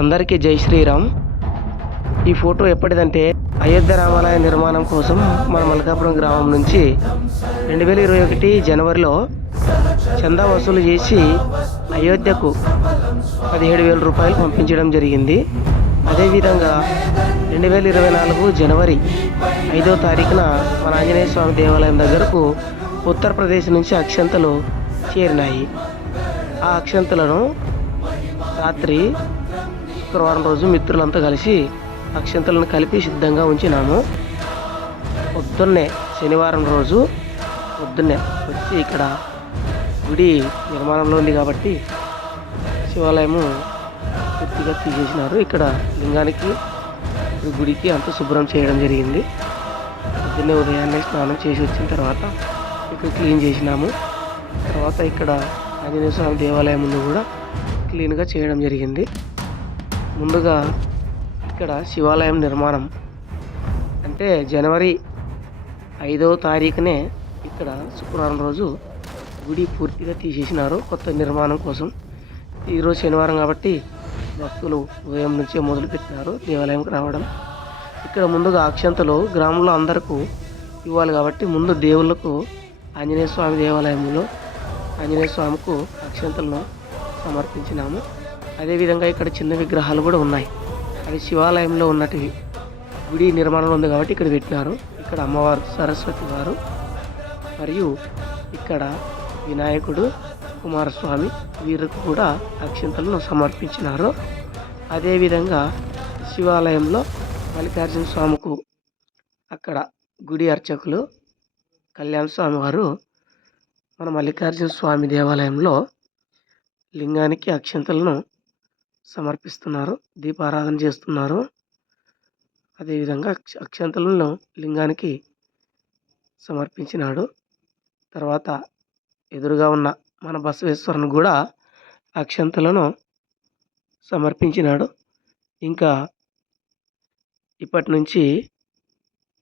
అందరికీ జై శ్రీరామ్. ఈ ఫోటో ఎప్పటిదంటే అయోధ్య రామాలయ నిర్మాణం కోసం మన మల్కాపురం గ్రామం నుంచి రెండు వేల ఇరవై ఒకటి జనవరిలో చందా వసూలు చేసి అయోధ్యకు పదిహేడు వేల రూపాయలు పంపించడం జరిగింది. అదేవిధంగా రెండు వేల ఇరవై నాలుగు జనవరి ఐదో తారీఖున మన ఆంజనేయ స్వామి దేవాలయం దగ్గరకు ఉత్తరప్రదేశ్ నుంచి అక్షంతలు చేరినాయి. ఆ అక్షంతలను రాత్రి శుక్రవారం రోజు మిత్రులంతా కలిసి అక్షంతలను కలిపి సిద్ధంగా ఉంచినాము. పొద్దున్నే శనివారం రోజు పొద్దున్నే వచ్చి ఇక్కడ గుడి నిర్మాణంలో ఉంది కాబట్టి శివాలయము పూర్తిగా తీసేసినారు. ఇక్కడ లింగానికి గుడికి అంత శుభ్రం చేయడం జరిగింది. పొద్దున్నే ఉదయాన్నే స్నానం చేసి వచ్చిన తర్వాత ఇక్కడ క్లీన్ చేసినాము. తర్వాత ఇక్కడ ఆంజనేయ స్వామి దేవాలయం ముందు కూడా క్లీన్గా చేయడం జరిగింది. ముందుగా ఇక్కడ శివాలయం నిర్మాణం. అంటే జనవరి ఐదవ తారీఖునే ఇక్కడ శుక్రవారం రోజు గుడి పూర్తిగా తీసేసినారు కొత్త నిర్మాణం కోసం. ఈరోజు శనివారం కాబట్టి భక్తులు ఉదయం నుంచే మొదలుపెట్టినారు దేవాలయంకి రావడం. ఇక్కడ ముందుగా అక్షంతలు గ్రామంలో అందరికీ ఇవ్వాలి కాబట్టి ముందు దేవుళ్ళకు ఆంజనేయ స్వామి దేవాలయంలో ఆంజనేయ స్వామికు అక్షంతలను సమర్పించినాము. అదేవిధంగా ఇక్కడ చిన్న విగ్రహాలు కూడా ఉన్నాయి. అవి శివాలయంలో ఉన్నటివి. గుడి నిర్మాణం ఉంది కాబట్టి ఇక్కడ పెట్టినారు. ఇక్కడ అమ్మవారు సరస్వతి వారు మరియు ఇక్కడ వినాయకుడు కుమారస్వామి వీరికి కూడా అక్షింతలను సమర్పించినారు. అదేవిధంగా శివాలయంలో మల్లికార్జున స్వామికు అక్కడ గుడి అర్చకులు కళ్యాణ స్వామి వారు మన మల్లికార్జున స్వామి దేవాలయంలో లింగానికి అక్షింతలను సమర్పిస్తున్నారు దీపారాధన చేస్తున్నారు. అదేవిధంగా అక్ష అక్షంతలను లింగానికి సమర్పించినాడు. తర్వాత ఎదురుగా ఉన్న మన బసవేశ్వరుని కూడా అక్షంతలను సమర్పించినాడు. ఇంకా ఇప్పటి నుంచి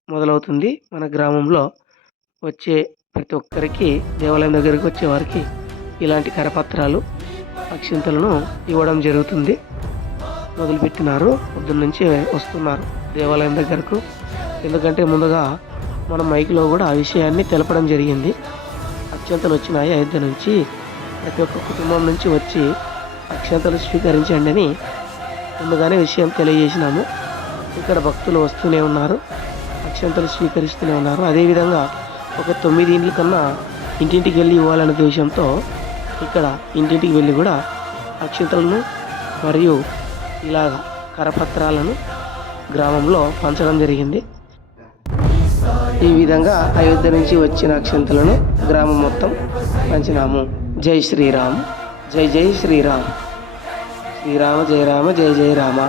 మొదలవుతుంది మన గ్రామంలో వచ్చే ప్రతి ఒక్కరికి దేవాలయం దగ్గరికి వచ్చే వారికి ఇలాంటి కరపత్రాలు అక్షింతలను ఇవ్వడం జరుగుతుంది. మొదలుపెట్టినారు. పొద్దున్న నుంచి వస్తున్నారు దేవాలయం దగ్గరకు. ఎందుకంటే ముందుగా మన మైక్లో కూడా ఆ విషయాన్ని తెలపడం జరిగింది. అక్షంతలు వచ్చినాయి. అయోధ్య నుంచి ప్రతి ఒక్క కుటుంబం నుంచి వచ్చి అక్షంతలు స్వీకరించండి అని ముందుగానే విషయం తెలియజేసినాము. ఇక్కడ భక్తులు వస్తూనే ఉన్నారు. అక్షంతలు స్వీకరిస్తూనే ఉన్నారు. అదేవిధంగా ఒక తొమ్మిది ఇండ్ల కన్నా ఇంటింటికి వెళ్ళి ఇవ్వాలనే ఉద్దేశంతో ఇక్కడ ఇంటింటికి వెళ్ళి కూడా అక్షంతలను మరియు ఇలాగ కరపత్రాలను గ్రామంలో పంచడం జరిగింది. ఈ విధంగా అయోధ్య నుంచి వచ్చిన అక్షంతలను గ్రామం మొత్తం పంచినాము. జై శ్రీరామ్. జై జై శ్రీరామ్. శ్రీరామ జయ రామ జయ జయ రామ.